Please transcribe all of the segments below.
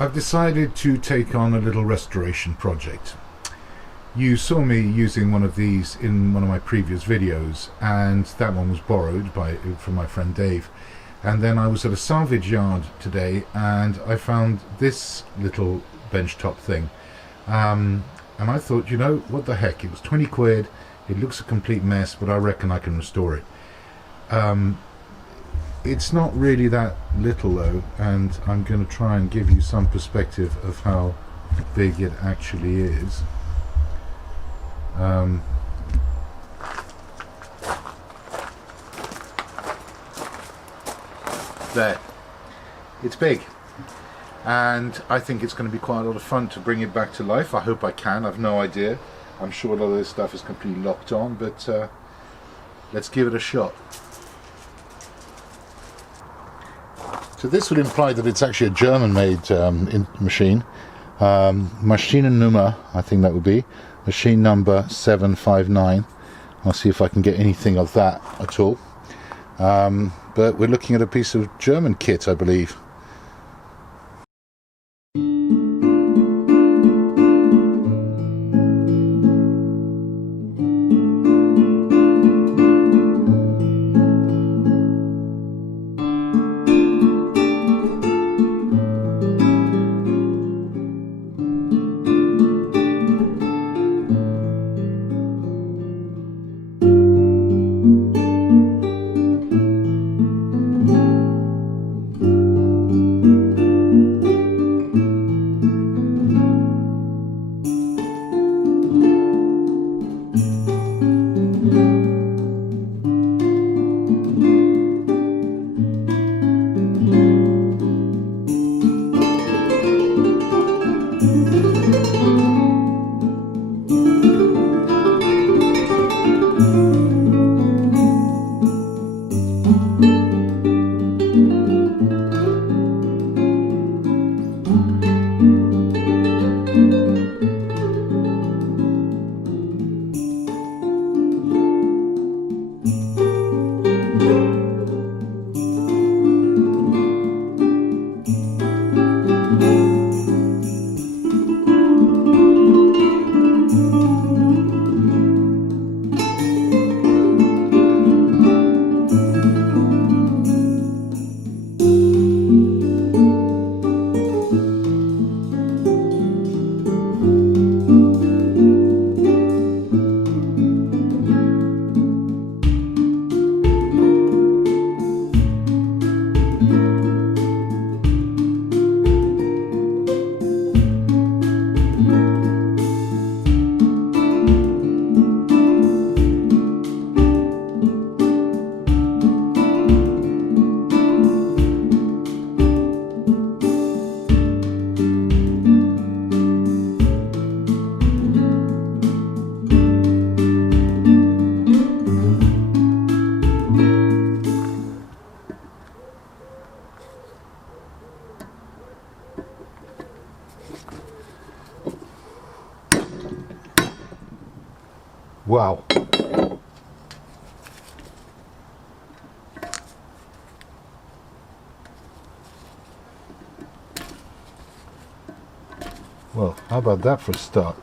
I've decided to take on a little restoration project. You saw me using one of these in one of my previous videos, and that one was borrowed from my friend Dave. And then I was at a salvage yard today and I found this little bench top thing, and I thought, you know, what the heck, it was 20 quid, it looks a complete mess, but I reckon I can restore it. It's not really that little though, and I'm going to try and give you some perspective of how big it actually is. There, it's big, and I think it's going to be quite a lot of fun to bring it back to life. I hope I can. I've no idea. I'm sure a lot of this stuff is completely locked on, but let's give it a shot. So this would imply that it's actually a German-made machine. Maschinennummer, I think that would be. Machine number 759. I'll see if I can get anything of that at all. But we're looking at a piece of German kit, I believe. Wow. Well, how about that for a start?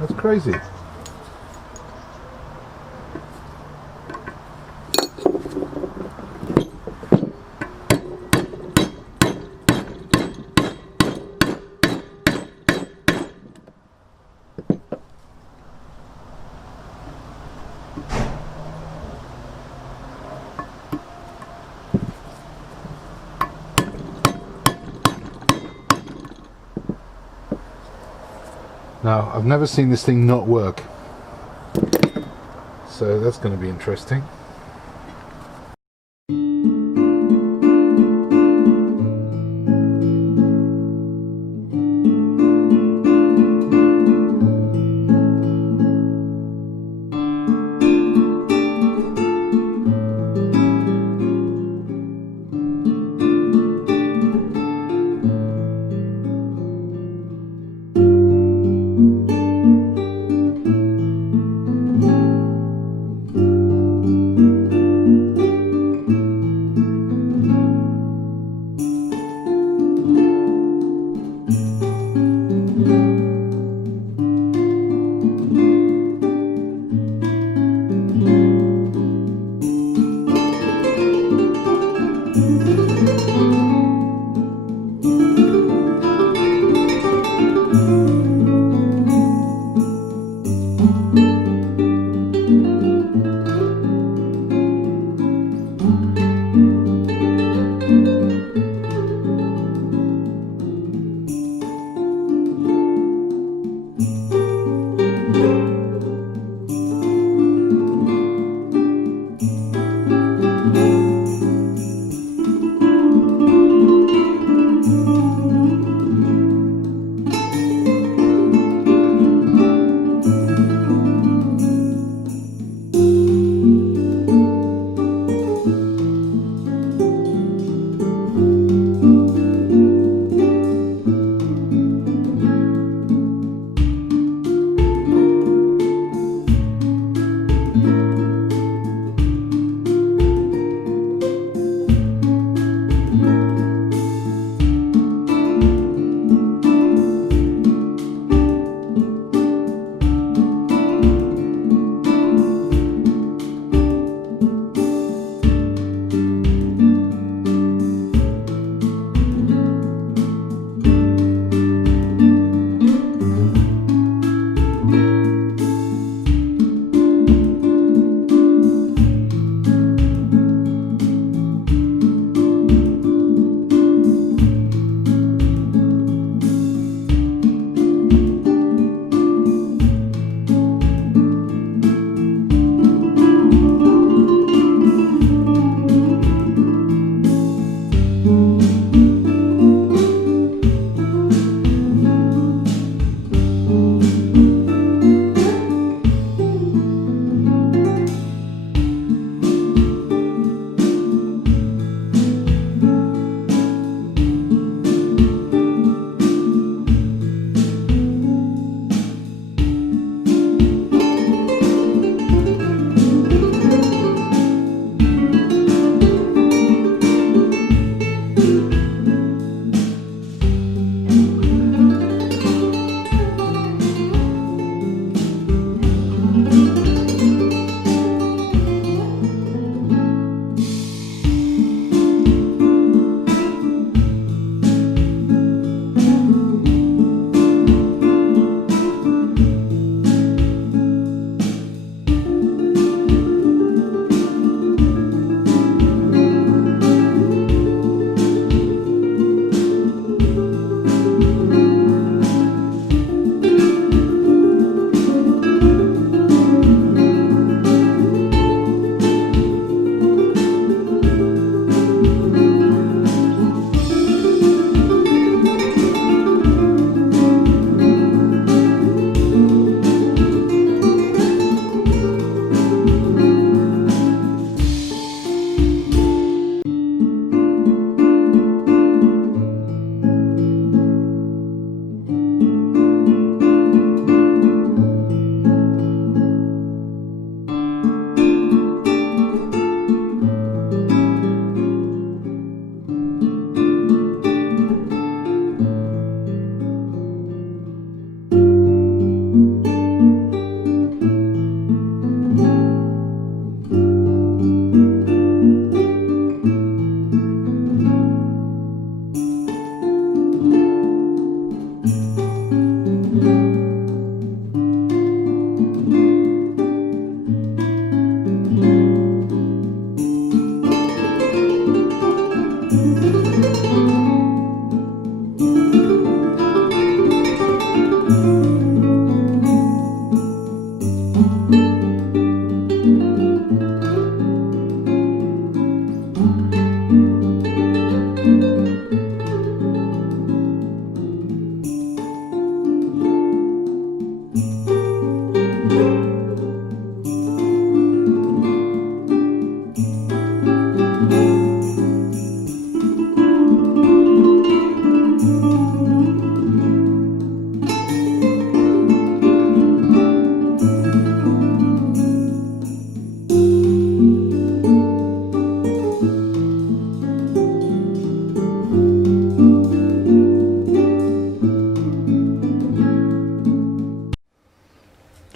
That's crazy. Now, I've never seen this thing not work, so that's going to be interesting.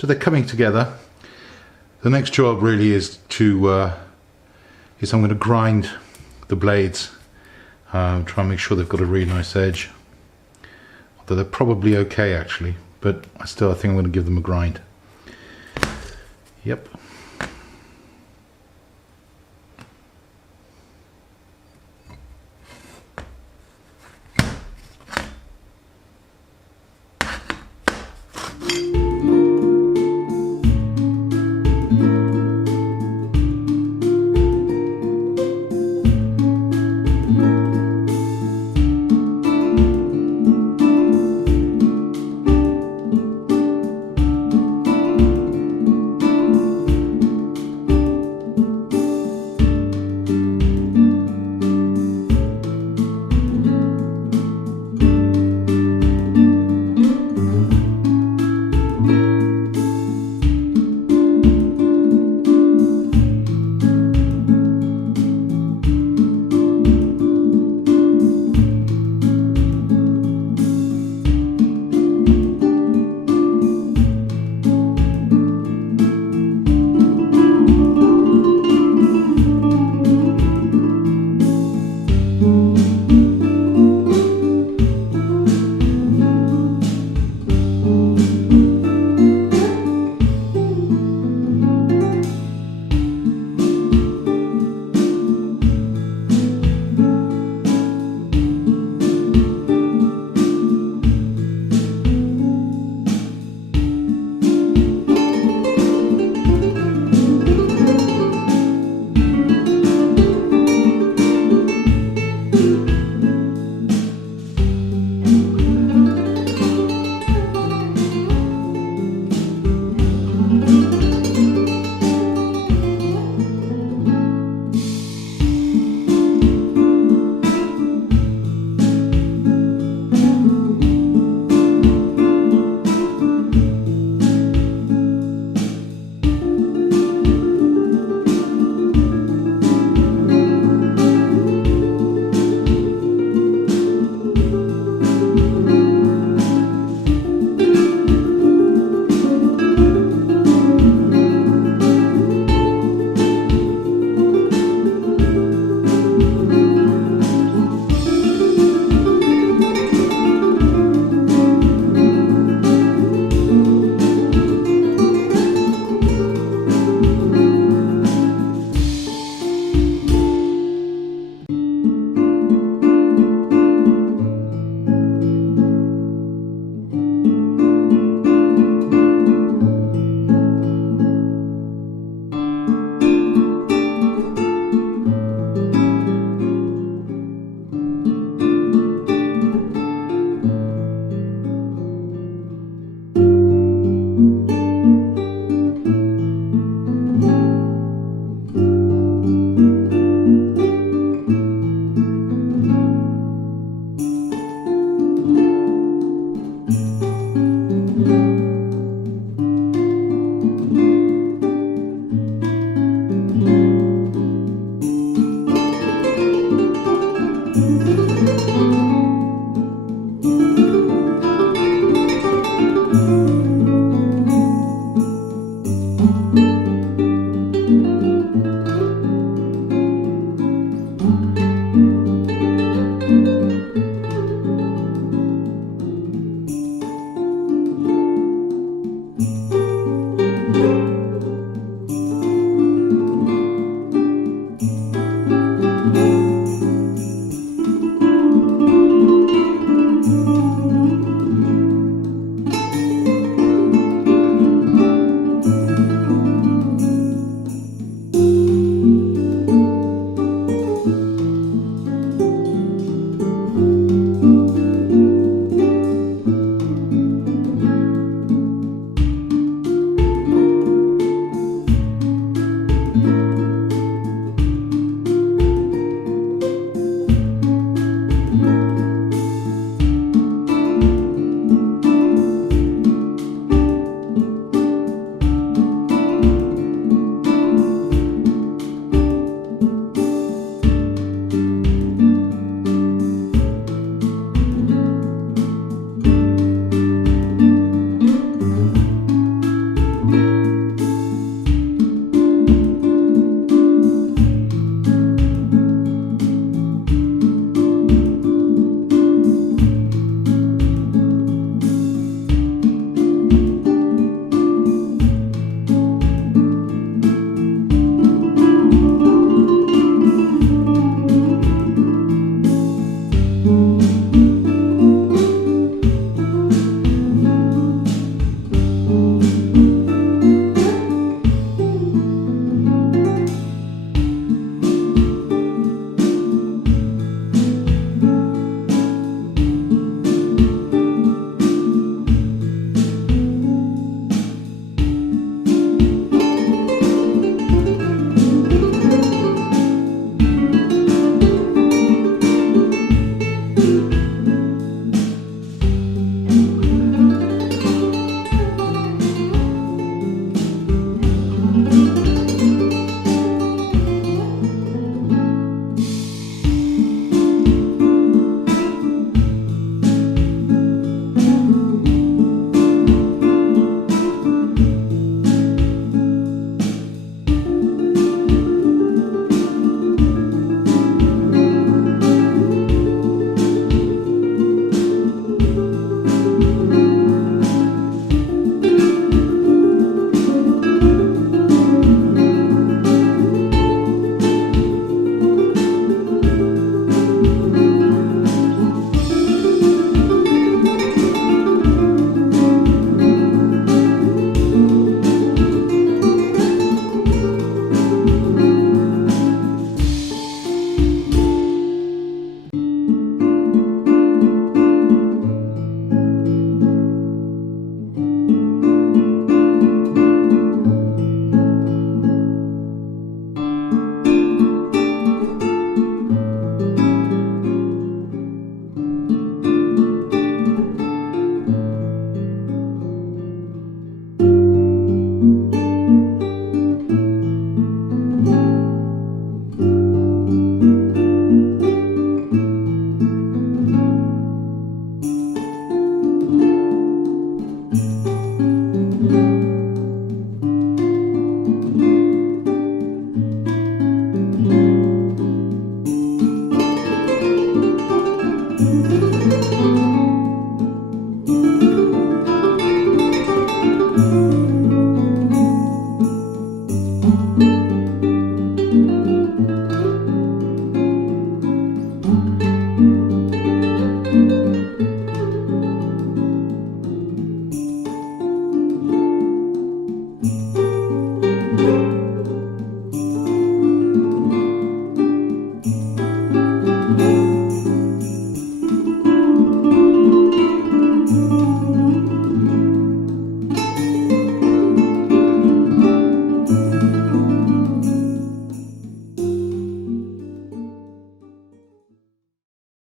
So they're coming together. The next job really is to I'm going to grind the blades, try and make sure they've got a really nice edge. Although they're probably okay actually, but I think I'm going to give them a grind. Yep.